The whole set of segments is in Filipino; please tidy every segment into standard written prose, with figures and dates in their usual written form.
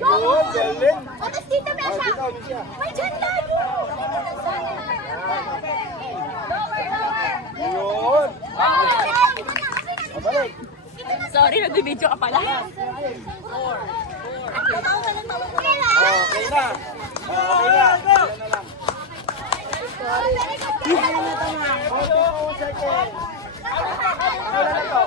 Yun, galing. Tapos dito na siya. May dyan lalo. Yun. Pabalik. Sorry, nag-video ka pala. Okay na. Okay na. Ilan na lang. 42 seconds. Ilan na to?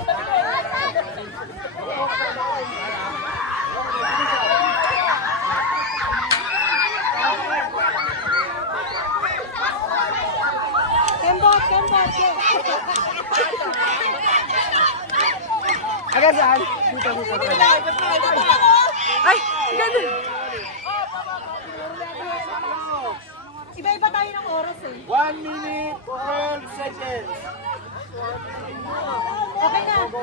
Agad saan? Dito. Ay, ganun. Iba-iba tayo ng oras eh. 1 minute, 12 seconds. Okay na. Go.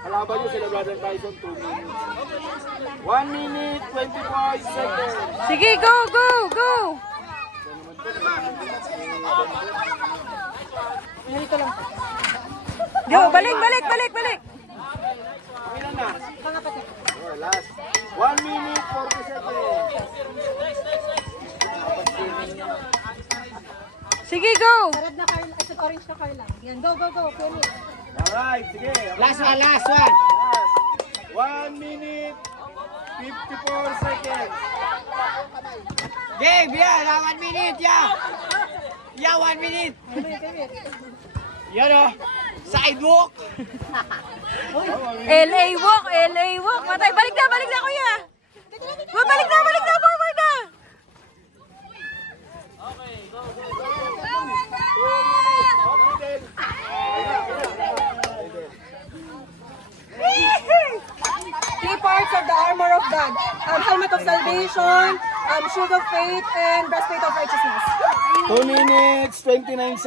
Kalaban nyo sila Brother Tyson, 2 minutes. 1 minute, 25 seconds. Sige, go. Go, balik. Ilan na? Oh, last. 1 minute, 40 seconds. Sige, go. Red na Carla, ay orange na Carla. Yan, go. Finish. Alright, sige. Last one. Last. 1 minute, 54 seconds. Game, yeah, 1 minute, yeah. Yeah, 1 minute. Yan o. Sidewalk. LA walk. Matay, balik na, kuya. Balik na, forward na. Three parts of the armor of God. Helmet of salvation, shield of faith, and breastplate of righteousness. 2 minutes, 29 seconds.